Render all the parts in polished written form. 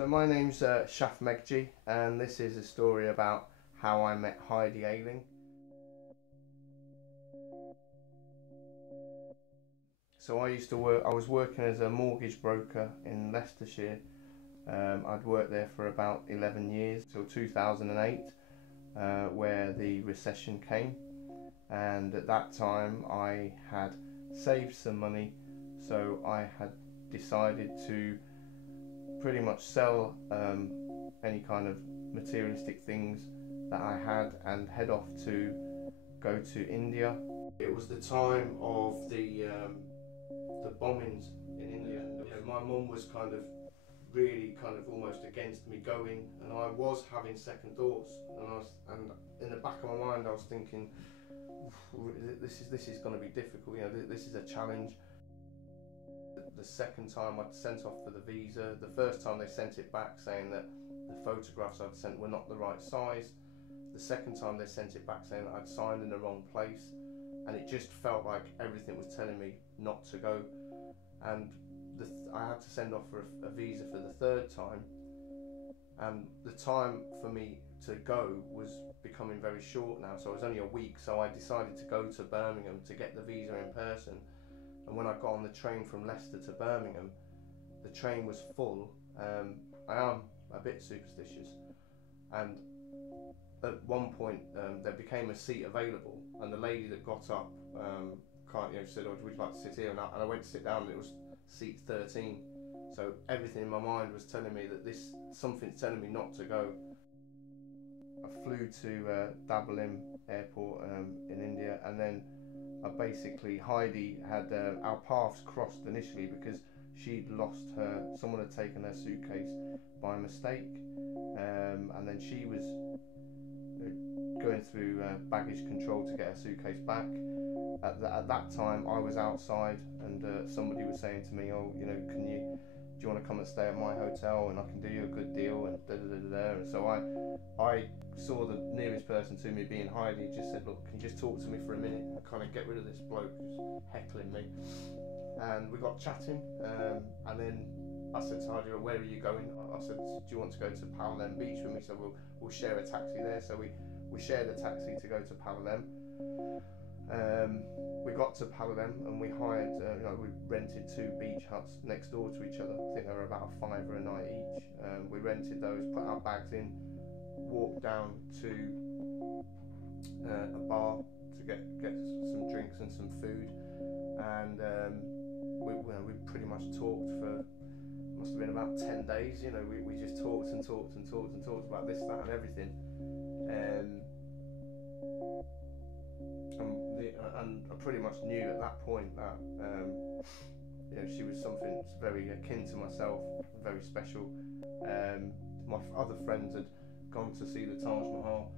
So my name's Shaf Megji, and this is a story about how I met Heidi Ayling. So I was working as a mortgage broker in Leicestershire. I'd worked there for about 11 years, till 2008, where the recession came. And at that time I had saved some money, so I had decided to pretty much sell any kind of materialistic things that I had and head off to go to India. It was the time of the bombings in India. My mum was really almost against me going, and I was having second thoughts, and in the back of my mind I was thinking, this is going to be difficult, this is a challenge. The second time I'd sent off for the visa. The first time they sent it back saying that the photographs I'd sent were not the right size. The second time they sent it back saying that I'd signed in the wrong place, and it just felt like everything was telling me not to go. And I had to send off for a visa for the third time, and the time for me to go was becoming very short now, so it was only a week. So I decided to go to Birmingham to get the visa in person. And when I got on the train from Leicester to Birmingham, the train was full. I am a bit superstitious, and at one point there became a seat available, and the lady that got up said, "Oh, would you like to sit here?" And I went to sit down, and it was seat 13. So everything in my mind was telling me that something's telling me not to go. I flew to Dublin Airport in India, and then Heidi had our paths crossed initially because someone had taken her suitcase by mistake, and then she was going through baggage control to get her suitcase back. At that time I was outside, and somebody was saying to me, "Oh, do you want to come and stay at my hotel, and I can do you a good deal," and da da da da. And so I saw the nearest person to me being Heidi, just said, "Look, can you just talk to me for a minute and kind of get rid of this bloke who's heckling me?" And we got chatting, and then I said to Heidi, "Where are you going?" I said, "Do you want to go to Palolem Beach with me? So we'll share a taxi there." So we shared a taxi to go to Palolem. We got to Palolem, and we hired, we rented 2 beach huts next door to each other. I think they were about £5 a night each. We rented those, put our bags in, walked down to a bar to get some drinks and some food, and we pretty much talked for, must have been about 10 days. We just talked and talked and talked and talked about this, that and everything. And I pretty much knew at that point that she was something very akin to myself, very special. My other friends had gone to see the Taj Mahal.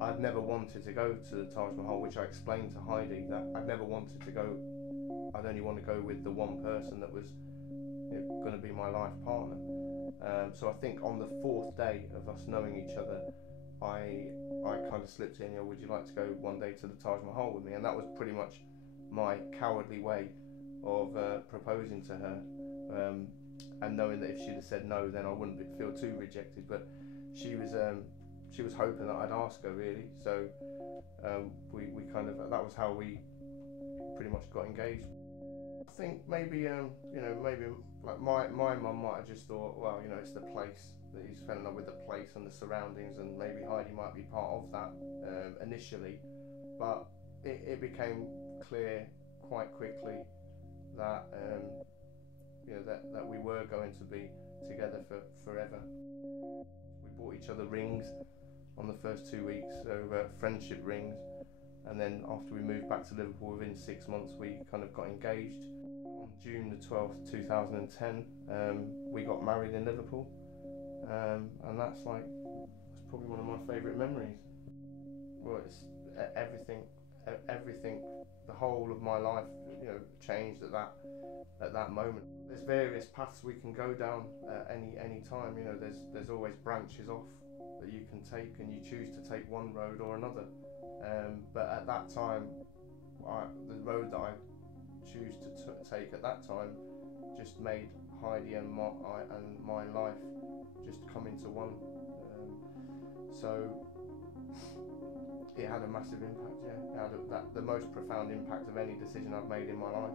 I'd never wanted to go to the Taj Mahal, which I explained to Heidi that I'd never wanted to go. I'd only want to go with the one person that was going to be my life partner. So I think on the 4th day of us knowing each other, I kind of slipped in, "Would you like to go one day to the Taj Mahal with me?" And that was pretty much my cowardly way of proposing to her, and knowing that if she'd have said no, then I wouldn't feel too rejected. But she was hoping that I'd ask her, really. So that was how we pretty much got engaged. I think maybe like my mum might have just thought, well, it's the place, that he's fell in love with the place and the surroundings, and maybe Heidi might be part of that initially. But it became clear quite quickly that that we were going to be together for forever. We bought each other rings on the first 2 weeks, so friendship rings, and then after we moved back to Liverpool, within 6 months we kind of got engaged. On June the 12th 2010 we got married in Liverpool, and that's probably one of my favourite memories. Well, it's everything, the whole of my life changed at that moment. There's various paths we can go down at any time. There's always branches off that you can take, and you choose to take one road or another. But at that time, the road that I choose to take at that time just made Heidi and my life just come into one. So it had a massive impact. Yeah, it had the most profound impact of any decision I've made in my life.